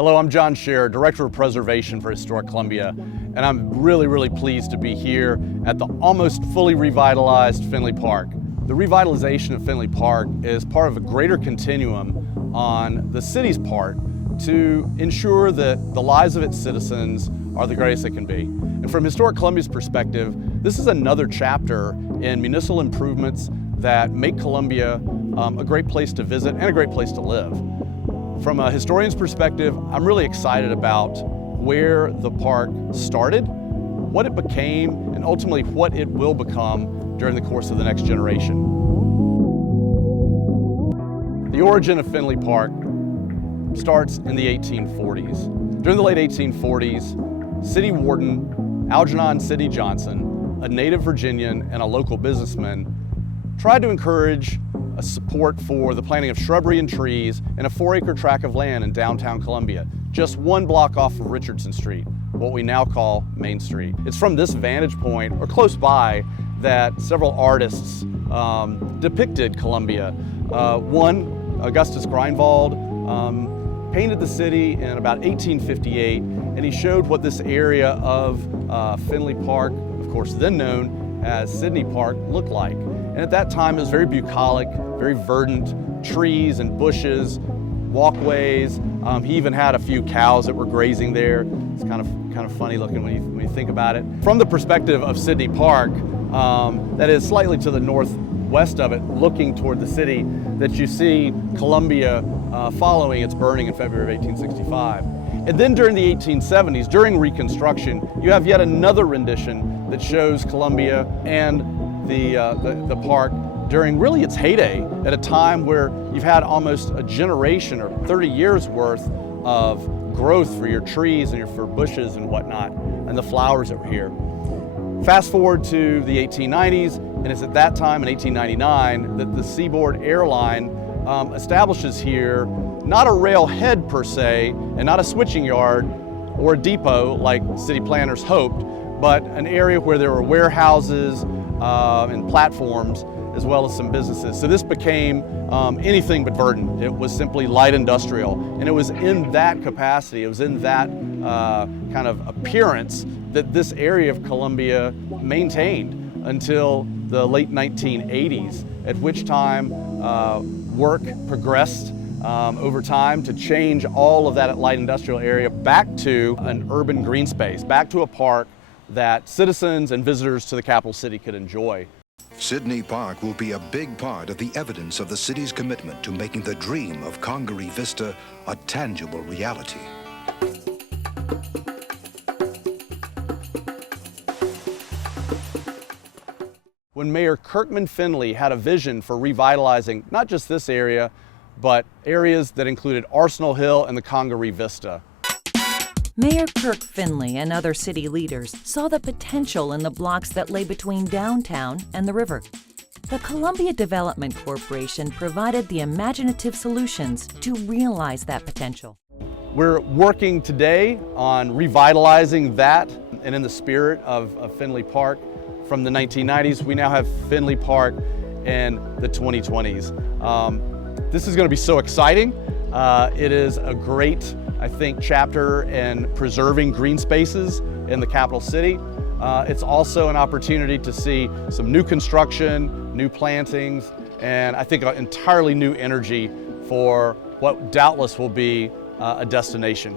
Hello, I'm John Sherrer, Director of Preservation for Historic Columbia, and I'm really pleased to be here at the almost fully revitalized Finlay Park. The revitalization of Finlay Park is part of a greater continuum on the city's part to ensure that the lives of its citizens are the greatest they can be. And from Historic Columbia's perspective, this is another chapter in municipal improvements that make Columbia a great place to visit and a great place to live. From a historian's perspective, I'm really excited about where the park started, what it became, and ultimately what it will become during the course of the next generation. The origin of Finlay Park starts in the 1840s. During the late 1840s, City Warden Algernon Sidney Johnson, a native Virginian and a local businessman, tried to encourage a support for the planting of shrubbery and trees in a 4-acre tract of land in downtown Columbia, just 1 block off of Richardson Street, what we now call Main Street. It's from this vantage point, or close by, that several artists depicted Columbia. One, Augustus Grindwald, painted the city in about 1858, and he showed what this area of Finlay Park, of course then known as Sidney Park, looked like. And at that time it was very bucolic, very verdant, trees and bushes, walkways. He even had a few cows that were grazing there. It's kind of funny looking when you think about it. From the perspective of Sidney Park, that is slightly to the northwest of it, looking toward the city, that you see Columbia following its burning in February of 1865. And then during the 1870s, during Reconstruction, you have yet another rendition that shows Columbia and the park during really its heyday, at a time where you've had almost a generation or 30 years worth of growth for your trees and for bushes and whatnot, and the flowers that were here. Fast forward to the 1890s, and it's at that time in 1899 that the Seaboard Airline establishes here not a railhead per se, and not a switching yard or a depot like city planners hoped, but an area where there were warehouses and platforms, as well as some businesses. So this became anything but verdant. It was simply light industrial, and it was in that capacity, it was in that kind of appearance that this area of Columbia maintained until the late 1980s, at which time work progressed over time to change all of that light industrial area back to an urban green space, back to a park that citizens and visitors to the capital city could enjoy. Sidney Park will be a big part of the evidence of the city's commitment to making the dream of Congaree Vista a tangible reality. When Mayor Kirkman Finley had a vision for revitalizing not just this area, but areas that included Arsenal Hill and the Congaree Vista. Mayor Kirk Finley and other city leaders saw the potential in the blocks that lay between downtown and the river. The Columbia Development Corporation provided the imaginative solutions to realize that potential. We're working today on revitalizing that, and in the spirit of Finlay Park from the 1990s, we now have Finlay Park in the 2020s. This is going to be so exciting. It is a great, I think, chapter in preserving green spaces in the capital city. It's also an opportunity to see some new construction, new plantings, and I think an entirely new energy for what doubtless will be a destination.